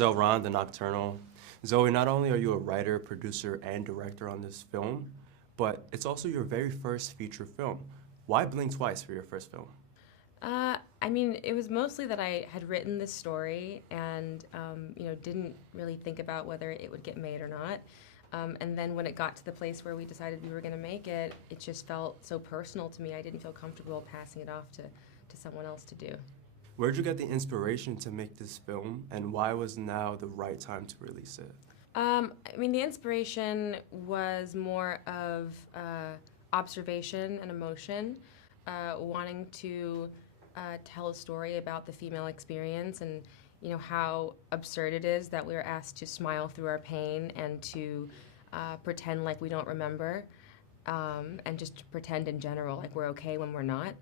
Ron, the Nocturnal. Zoe, not only are you a writer, producer, and director on this film, but it's also your very first feature film. Why Bling Twice for your first film? I mean, it was mostly that I had written this story and, didn't really think about whether it would get made or not. And then when it got to the place where we decided we were going to make it, it just felt so personal to me. I didn't feel comfortable passing it off to someone else to do. Where'd you get the inspiration to make this film, and why was now the right time to release it? The inspiration was more of observation and emotion, wanting to tell a story about the female experience and how absurd it is that we're asked to smile through our pain and to pretend like we don't remember, and just to pretend in general like we're okay when we're not.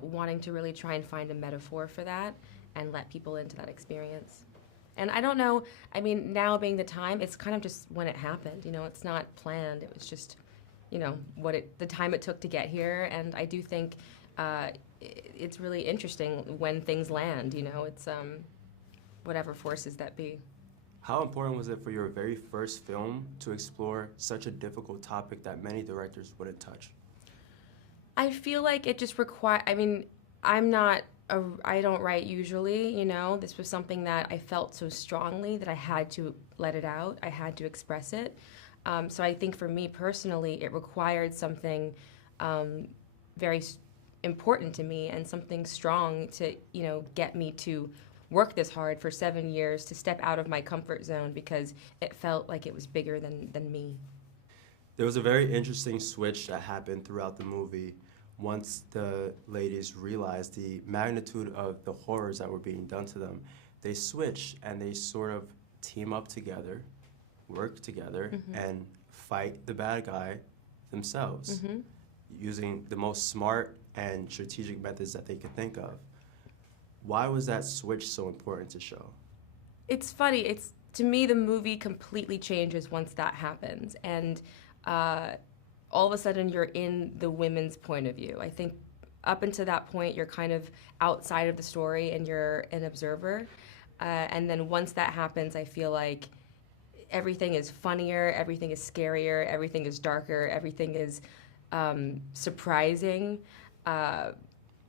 Wanting to really try and find a metaphor for that and let people into that experience. And I don't know, now being the time, it's kind of just when it happened, it's not planned. It was just, the time it took to get here. And I do think it's really interesting when things land, it's whatever forces that be. How important was it for your very first film to explore such a difficult topic that many directors wouldn't touch? I feel like it just I don't write usually, This was something that I felt so strongly that I had to let it out. I had to express it. So I think for me personally, it required something very important to me and something strong to, get me to work this hard for 7 years, to step out of my comfort zone because it felt like it was bigger than me. There was a very interesting switch that happened throughout the movie once the ladies realized the magnitude of the horrors that were being done to them. They switch and they sort of team up together, work together, and fight the bad guy themselves, using the most smart and strategic methods that they could think of. Why was that switch so important to show? It's funny. To me, the movie completely changes once that happens. And all of a sudden you're in the women's point of view. I think up until that point you're kind of outside of the story and you're an observer. And then once that happens, I feel like everything is funnier, everything is scarier, everything is darker, everything is surprising,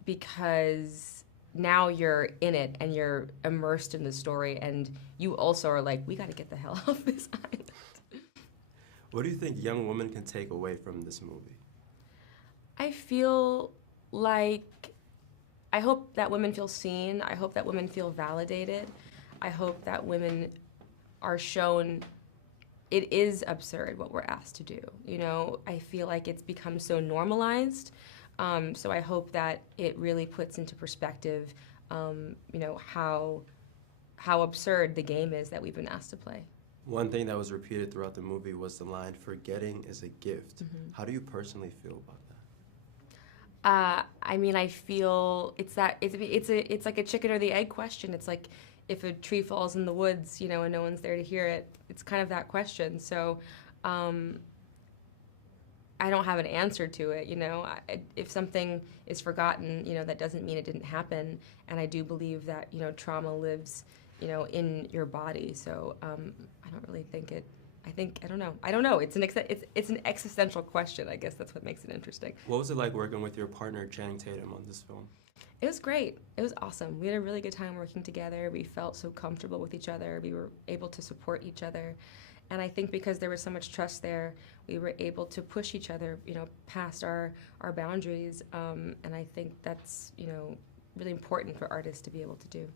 because now you're in it and you're immersed in the story, and you also are like, we got to get the hell off this island. What do you think young women can take away from this movie? I feel like, I hope that women feel seen. I hope that women feel validated. I hope that women are shown it is absurd what we're asked to do. I feel like it's become so normalized. So I hope that it really puts into perspective, how absurd the game is that we've been asked to play. One thing that was repeated throughout the movie was the line, "Forgetting is a gift." How do you personally feel about that? I feel it's like a chicken or the egg question. It's like if a tree falls in the woods, and no one's there to hear it. It's kind of that question. So I don't have an answer to it. If something is forgotten, that doesn't mean it didn't happen. And I do believe that trauma lives in your body. So I don't really think it. I don't know. I don't know. It's an existential question. I guess that's what makes it interesting. What was it like working with your partner Chan Tatum on this film? It was great. It was awesome. We had a really good time working together. We felt so comfortable with each other. We were able to support each other. And I think because there was so much trust there, we were able to push each other, past our boundaries. And I think that's, really important for artists to be able to do.